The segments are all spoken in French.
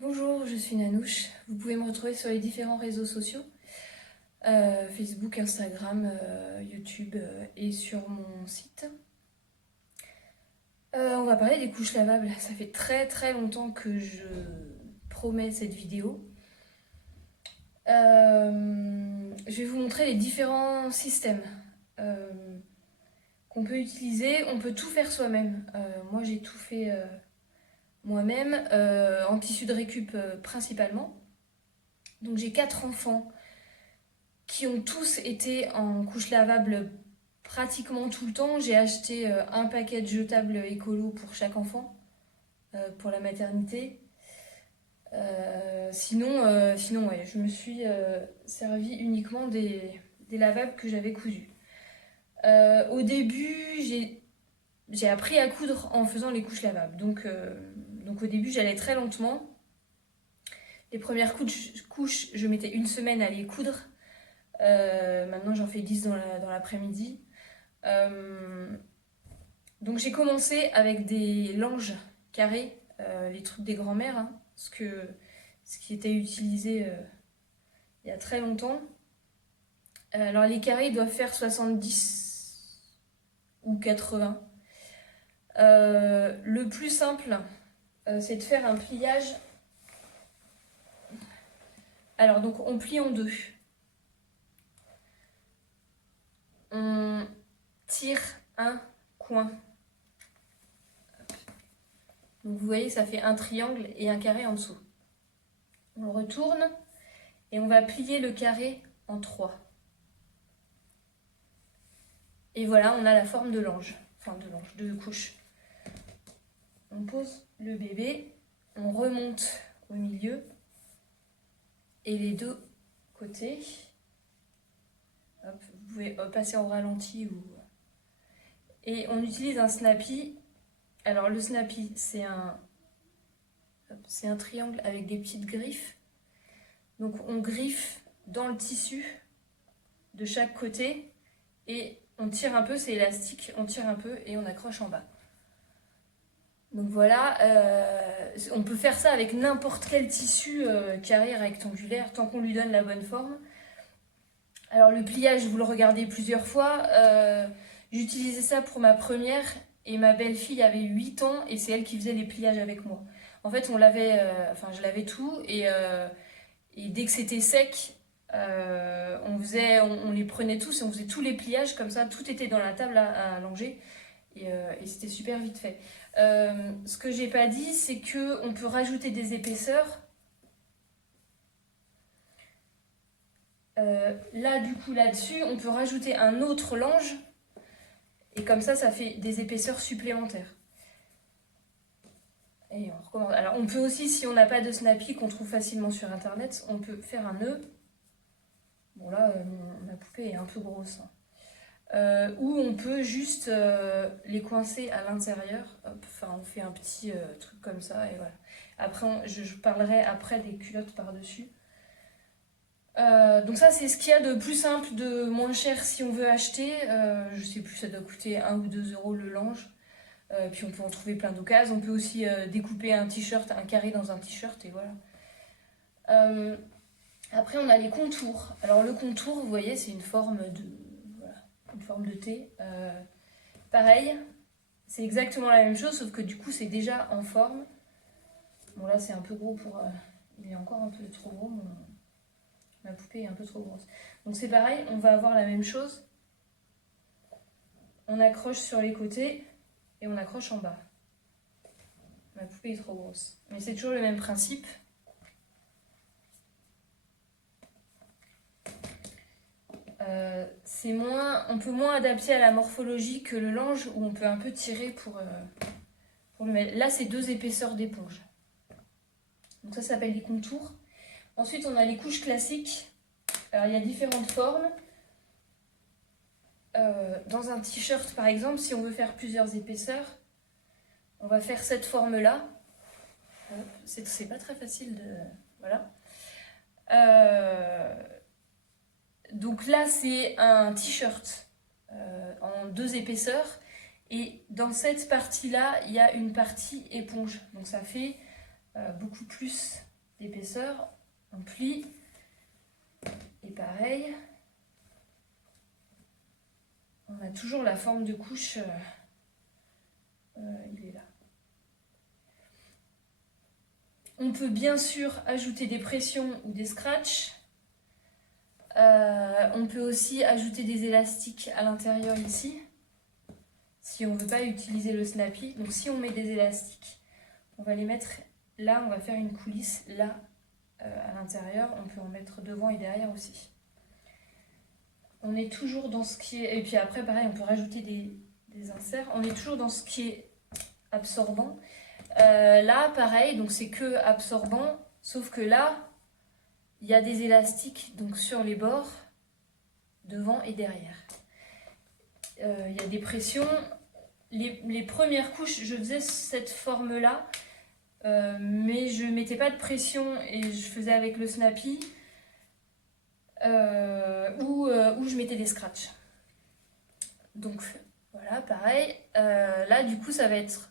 Bonjour, je suis Nanouche. Vous pouvez me retrouver sur les différents réseaux sociaux, Facebook, Instagram, YouTube et sur mon site. On va parler des couches lavables. Ça fait très longtemps que je promets cette vidéo. Je vais vous montrer les différents systèmes qu'on peut utiliser. On peut tout faire soi-même. Moi j'ai tout fait moi-même, en tissu de récup principalement. Donc j'ai 4 enfants qui ont tous été en couche lavable pratiquement tout le temps. J'ai acheté un paquet de jetables écolo pour chaque enfant, pour la maternité. Sinon, ouais, je me suis servi uniquement des lavables que j'avais cousus. Au début, j'ai appris à coudre en faisant les couches lavables. Donc au début, j'allais très lentement. Les premières couches, je mettais une semaine à les coudre. Maintenant, j'en fais 10 dans l'après-midi. Donc, j'ai commencé avec des langes carrés, les trucs des grands-mères, hein, ce qui était utilisé il y a très longtemps. Alors, les carrés doivent faire 70 ou 80. Le plus simple, c'est de faire un pliage. Alors, donc, on plie en deux. On tire un coin. Donc vous voyez, ça fait un triangle et un carré en dessous. On retourne et on va plier le carré en 3. Et voilà, on a la forme de l'ange, de couche. On pose le bébé, on remonte au milieu et les deux côtés. Hop, vous pouvez passer en ralenti et on utilise un snappy. Alors le snappy, c'est un triangle avec des petites griffes. Donc on griffe dans le tissu de chaque côté et on tire un peu, c'est élastique, on tire un peu et on accroche en bas. Donc voilà, on peut faire ça avec n'importe quel tissu carré, rectangulaire, tant qu'on lui donne la bonne forme. Alors le pliage, vous le regardez plusieurs fois. J'utilisais ça pour ma première et ma belle-fille avait 8 ans et c'est elle qui faisait les pliages avec moi. En fait, je lavais tout et dès que c'était sec, on les prenait tous et on faisait tous les pliages comme ça, tout était dans la table à langer et c'était super vite fait. Ce que j'ai pas dit, c'est que on peut rajouter des épaisseurs. Là, du coup, là-dessus, on peut rajouter un autre lange et comme ça fait des épaisseurs supplémentaires. Et on recommence. Alors, on peut aussi, si on n'a pas de snappy qu'on trouve facilement sur internet, on peut faire un nœud. Bon, là, ma poupée est un peu grosse. Ou on peut juste les coincer à l'intérieur. Enfin, on fait un petit truc comme ça et voilà. Après, je parlerai après des culottes par-dessus. Donc ça, c'est ce qu'il y a de plus simple, de moins cher si on veut acheter. Je sais plus, ça doit coûter 1 ou 2 euros le lange. Puis on peut en trouver plein d'occasions. On peut aussi découper un t-shirt, un carré dans un t-shirt et voilà. Après, on a les contours. Alors le contour, vous voyez, c'est une forme de T. Pareil, c'est exactement la même chose, sauf que du coup, c'est déjà en forme. Bon, là, c'est un peu gros pour... il est encore un peu trop gros, ma poupée est un peu trop grosse. Donc c'est pareil, on va avoir la même chose. On accroche sur les côtés et on accroche en bas. Ma poupée est trop grosse. Mais c'est toujours le même principe. On peut moins adapter à la morphologie que le lange où on peut un peu tirer pour le mettre. Là, c'est 2 épaisseurs d'éponge. Donc ça s'appelle les contours. Ensuite, on a les couches classiques. Alors, il y a différentes formes. Dans un t-shirt, par exemple, si on veut faire plusieurs épaisseurs, on va faire cette forme-là. C'est pas très facile de... Voilà. Donc là, c'est un t-shirt en 2 épaisseurs. Et dans cette partie-là, il y a une partie éponge. Donc ça fait beaucoup plus d'épaisseur, on plie, et pareil, on a toujours la forme de couche, il est là. On peut bien sûr ajouter des pressions ou des scratchs. On peut aussi ajouter des élastiques à l'intérieur ici, si on ne veut pas utiliser le snappy. Donc si on met des élastiques, on va les mettre là, on va faire une coulisse là à l'intérieur. On peut en mettre devant et derrière aussi. On est toujours dans ce qui est... Et puis après, pareil, on peut rajouter des inserts. On est toujours dans ce qui est absorbant. Là, pareil, donc c'est que absorbant, sauf que là, il y a des élastiques donc sur les bords, devant et derrière. Il y a des pressions. Les premières couches, je faisais cette forme-là, mais je ne mettais pas de pression et je faisais avec le snappy ou je mettais des scratchs. Donc voilà, pareil. Là, du coup, ça va être...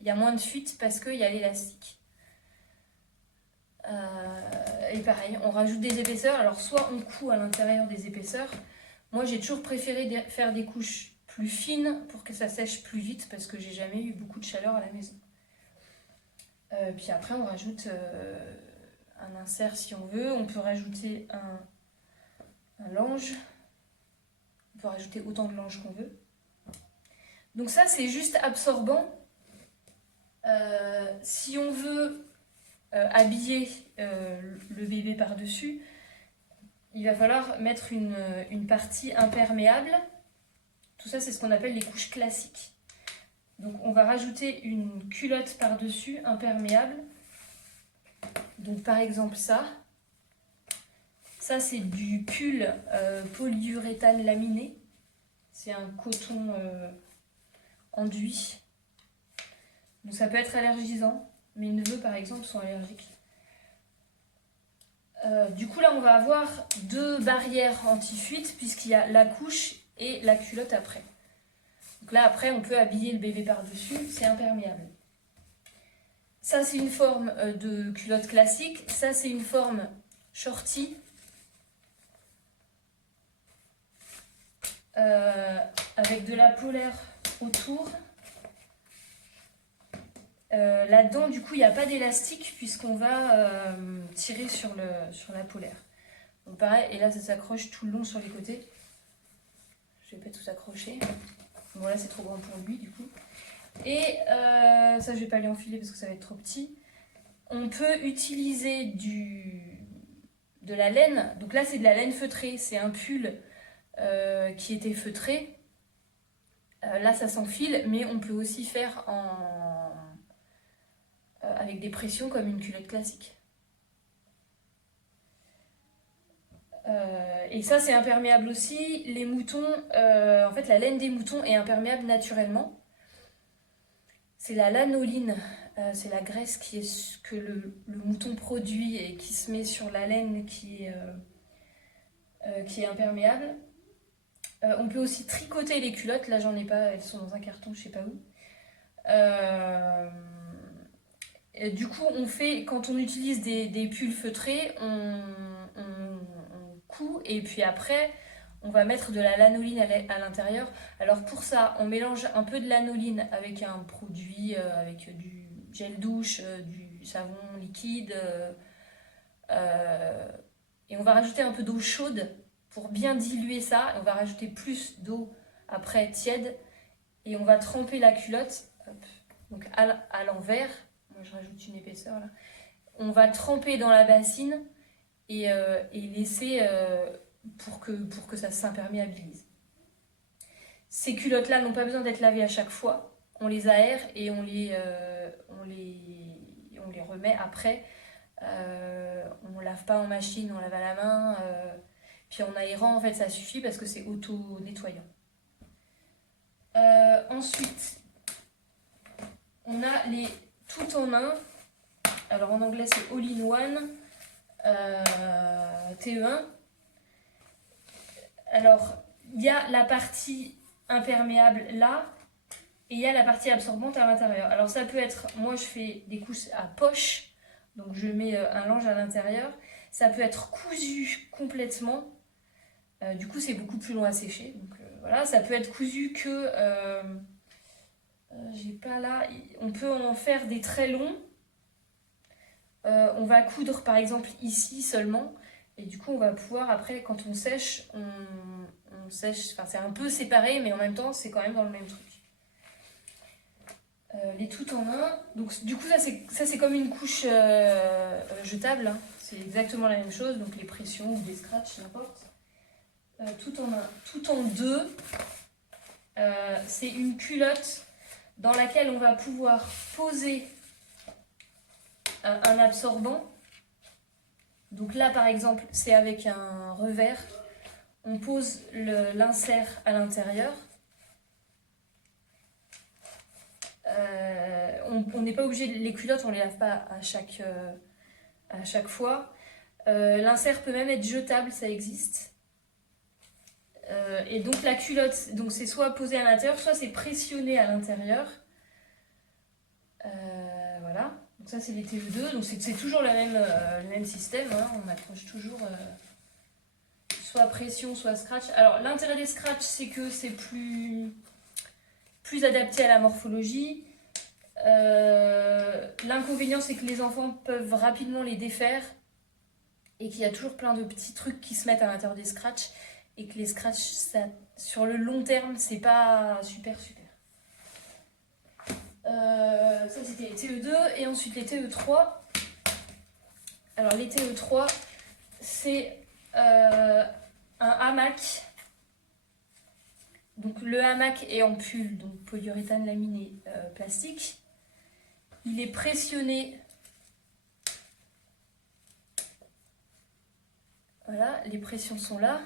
Il y a moins de fuite parce qu'il y a l'élastique. Et pareil, on rajoute des épaisseurs. Alors, soit on coud à l'intérieur des épaisseurs. Moi, j'ai toujours préféré faire des couches plus fines pour que ça sèche plus vite parce que j'ai jamais eu beaucoup de chaleur à la maison. Puis après, on rajoute un insert si on veut. On peut rajouter un lange. On peut rajouter autant de langes qu'on veut. Donc ça, c'est juste absorbant. Si on veut habiller le bébé par-dessus, il va falloir mettre une partie imperméable. Tout ça, c'est ce qu'on appelle les couches classiques. Donc on va rajouter une culotte par-dessus imperméable. Donc par exemple ça. Ça, c'est du pull polyuréthane laminé. C'est un coton enduit. Donc ça peut être allergisant. Mes neveux, par exemple, sont allergiques. Du coup, là, on va avoir deux barrières anti-fuite puisqu'il y a la couche et la culotte après. Donc là, après, on peut habiller le bébé par-dessus. C'est imperméable. Ça, c'est une forme de culotte classique. Ça, c'est une forme shorty. Avec de la polaire autour. Là-dedans, du coup, il n'y a pas d'élastique puisqu'on va tirer sur la polaire. Donc pareil, et là, ça s'accroche tout le long sur les côtés. Je ne vais pas tout accrocher. Bon, là, c'est trop grand pour lui, du coup. Et ça, je ne vais pas lui enfiler parce que ça va être trop petit. On peut utiliser de la laine. Donc là, c'est de la laine feutrée. C'est un pull qui était feutré. Là, ça s'enfile, mais on peut aussi faire avec des pressions comme une culotte classique. Et ça, c'est imperméable aussi. Les moutons, en fait, la laine des moutons est imperméable naturellement. C'est la lanoline, c'est la graisse que le mouton produit et qui se met sur la laine qui est imperméable. On peut aussi tricoter les culottes. Là, j'en ai pas, elles sont dans un carton, je sais pas où. Du coup, quand on utilise des pulls feutrés, on coud et puis après, on va mettre de la lanoline à l'intérieur. Alors pour ça, on mélange un peu de lanoline avec un produit, avec du gel douche, du savon liquide. Et on va rajouter un peu d'eau chaude pour bien diluer ça. On va rajouter plus d'eau après tiède. Et on va tremper la culotte donc à l'envers. Moi, je rajoute une épaisseur là. On va tremper dans la bassine et laisser pour que ça s'imperméabilise. Ces culottes-là n'ont pas besoin d'être lavées à chaque fois. On les aère et on les remet après. On lave pas en machine, on lave à la main. Puis en aérant, en fait, ça suffit parce que c'est auto-nettoyant. Ensuite, on a les tout en un. Alors en anglais, c'est all-in-one. TE1. Alors, il y a la partie imperméable là et il y a la partie absorbante à l'intérieur. Alors ça peut être, moi je fais des couches à poche Donc je mets un lange à l'intérieur. Ça peut être cousu complètement. Du coup, c'est beaucoup plus long à sécher. Donc voilà, ça peut être cousu que... j'ai pas là... On peut en faire des très longs. On va coudre par exemple ici seulement. Et du coup, on va pouvoir, après, quand on sèche, on sèche... Enfin, c'est un peu séparé, mais en même temps, c'est quand même dans le même truc. Les tout en un. Donc du coup, ça c'est comme une couche jetable. Hein. C'est exactement la même chose. Donc les pressions ou des scratchs, n'importe. Tout en un. Tout en deux, c'est une culotte dans laquelle on va pouvoir poser un absorbant. Donc là, par exemple, c'est avec un revers. On pose l'insert à l'intérieur. On n'est pas obligé, les culottes, on ne les lave pas à chaque fois. L'insert peut même être jetable, ça existe. Et donc la culotte, donc c'est soit posé à l'intérieur, soit c'est pressionné à l'intérieur. Voilà. Donc ça c'est les TE2, donc c'est toujours le même système. Hein. On accroche toujours soit pression, soit scratch. Alors l'intérêt des scratchs, c'est que c'est plus adapté à la morphologie. L'inconvénient, c'est que les enfants peuvent rapidement les défaire et qu'il y a toujours plein de petits trucs qui se mettent à l'intérieur des scratchs et que les scratchs, ça, sur le long terme, c'est pas super. Ça, c'était les TE2 et ensuite les TE3. Alors, les TE3, c'est un hamac. Donc, le hamac est en pull, donc polyuréthane laminé plastique. Il est pressionné. Voilà, les pressions sont là.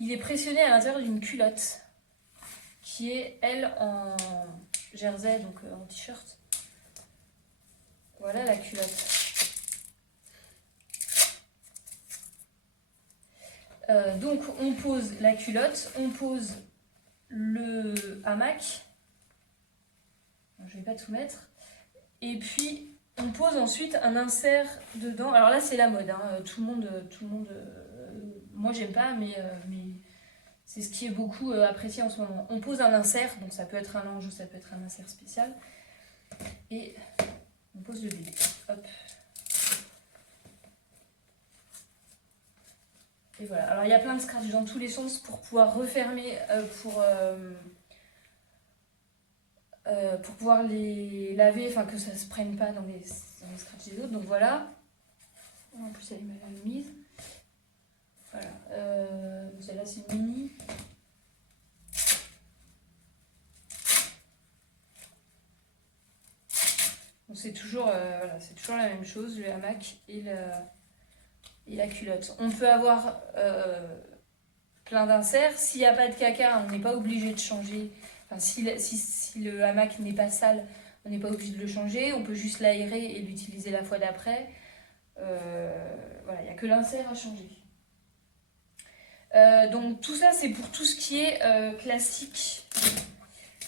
Il est pressionné à l'intérieur d'une culotte qui est, elle, en jersey, donc en t-shirt. Voilà la culotte. Donc on pose la culotte, on pose le hamac. Je ne vais pas tout mettre. Et puis on pose ensuite un insert dedans. Alors là c'est la mode, hein. Tout le monde. Moi j'aime pas, mais c'est ce qui est beaucoup apprécié en ce moment. On pose un insert, donc ça peut être un lange ou ça peut être un insert spécial. Et on pose le bébé. Hop. Et voilà. Alors il y a plein de scratchs dans tous les sens pour pouvoir refermer, pour pouvoir les laver, enfin que ça ne se prenne pas dans les scratchs des autres. Donc voilà. En plus elle est mal mise. Voilà. Celle-là c'est une mini. Donc c'est toujours, voilà, c'est toujours la même chose, le hamac et la culotte. On peut avoir plein d'inserts. S'il n'y a pas de caca, on n'est pas obligé de changer. Enfin, si le hamac n'est pas sale, on n'est pas obligé de le changer. On peut juste l'aérer et l'utiliser la fois d'après. Voilà, il n'y a que l'insert à changer. Donc tout ça, c'est pour tout ce qui est classique.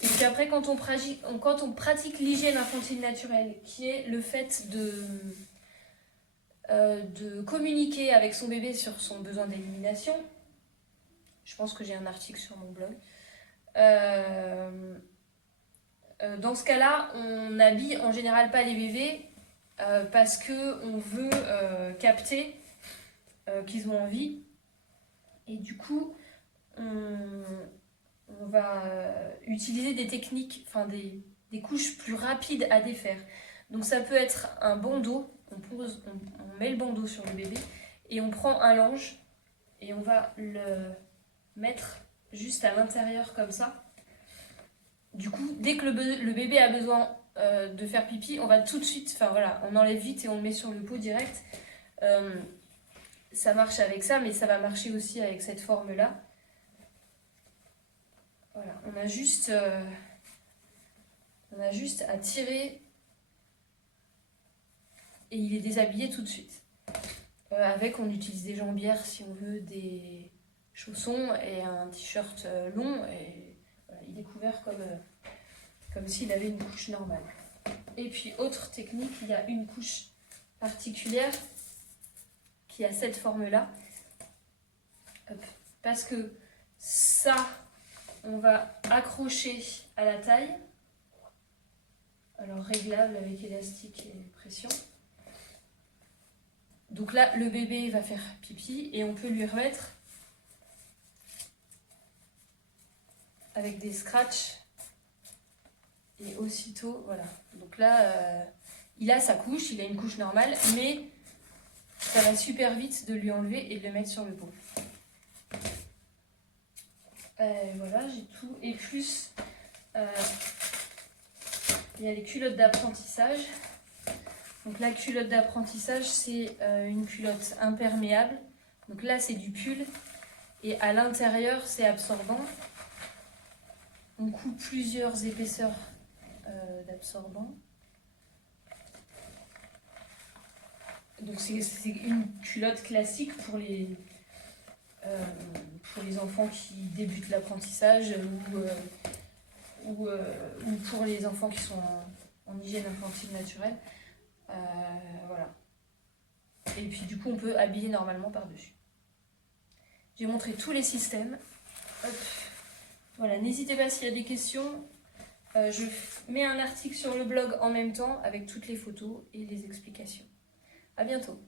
Et puis après, quand on pratique l'hygiène infantile naturelle, qui est le fait de communiquer avec son bébé sur son besoin d'élimination. Je pense que j'ai un article sur mon blog. Dans ce cas-là, on n'habille en général pas les bébés parce qu'on veut capter qu'ils ont envie. Et du coup, on va utiliser des techniques, enfin des couches plus rapides à défaire. Donc ça peut être un bandeau, on met le bandeau sur le bébé et on prend un lange et on va le mettre juste à l'intérieur comme ça. Du coup, dès que le bébé a besoin de faire pipi, on va tout de suite, enfin voilà, on enlève vite et on le met sur le pot direct. Ça marche avec ça, mais ça va marcher aussi avec cette forme-là. Voilà, on a juste à tirer et il est déshabillé tout de suite. On utilise des jambières si on veut, des chaussons et un t-shirt long. Et voilà, il est couvert comme s'il avait une couche normale. Et puis autre technique, il y a une couche particulière qui a cette forme-là. Parce que ça, on va accrocher à la taille. Alors réglable avec élastique et pression. Donc là, le bébé va faire pipi et on peut lui remettre avec des scratchs. Et aussitôt, voilà. Donc là, il a sa couche, il a une couche normale, mais ça va super vite de lui enlever et de le mettre sur le pot. Voilà, j'ai tout. Et plus, il y a les culottes d'apprentissage. Donc la culotte d'apprentissage, c'est une culotte imperméable. Donc là, c'est du pull. Et à l'intérieur, c'est absorbant. On coupe plusieurs épaisseurs d'absorbant. Donc c'est une culotte classique pour les enfants qui débutent l'apprentissage ou pour les enfants qui sont en hygiène infantile naturelle. Voilà. Et puis du coup, on peut habiller normalement par-dessus. J'ai montré tous les systèmes. Hop. Voilà, n'hésitez pas s'il y a des questions. Je mets un article sur le blog en même temps avec toutes les photos et les explications. À bientôt.